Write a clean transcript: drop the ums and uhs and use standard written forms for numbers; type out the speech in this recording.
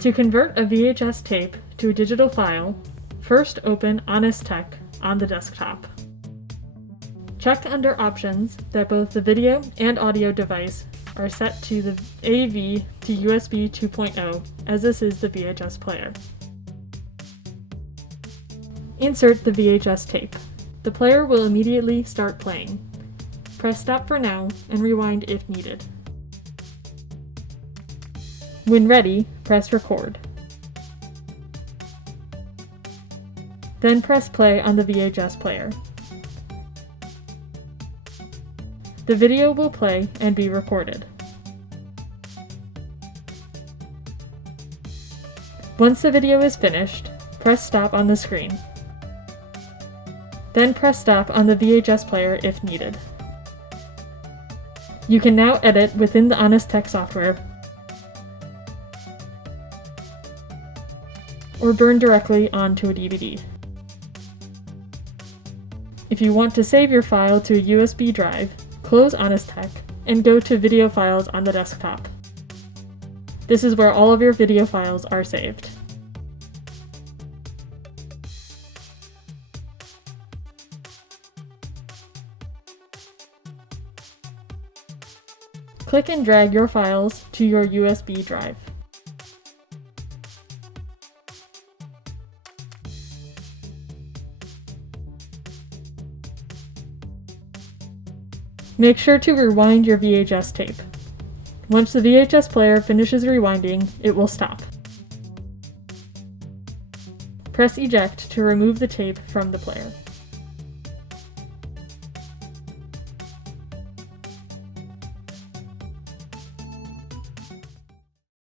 To convert a VHS tape to a digital file, first open Honest Tech on the desktop. Check under Options that both the video and audio device are set to the AV to USB 2.0, as this is the VHS player. Insert the VHS tape. The player will immediately start playing. Press stop for now and rewind if needed. When ready, press record. Then press play on the VHS player. The video will play and be recorded. Once the video is finished, press stop on the screen. Then press stop on the VHS player if needed. You can now edit within the Honest Tech software or burn directly onto a DVD. If you want to save your file to a USB drive, close Honest Tech and go to Video Files on the desktop. This is where all of your video files are saved. Click and drag your files to your USB drive. Make sure to rewind your VHS tape. Once the VHS player finishes rewinding, it will stop. Press eject to remove the tape from the player.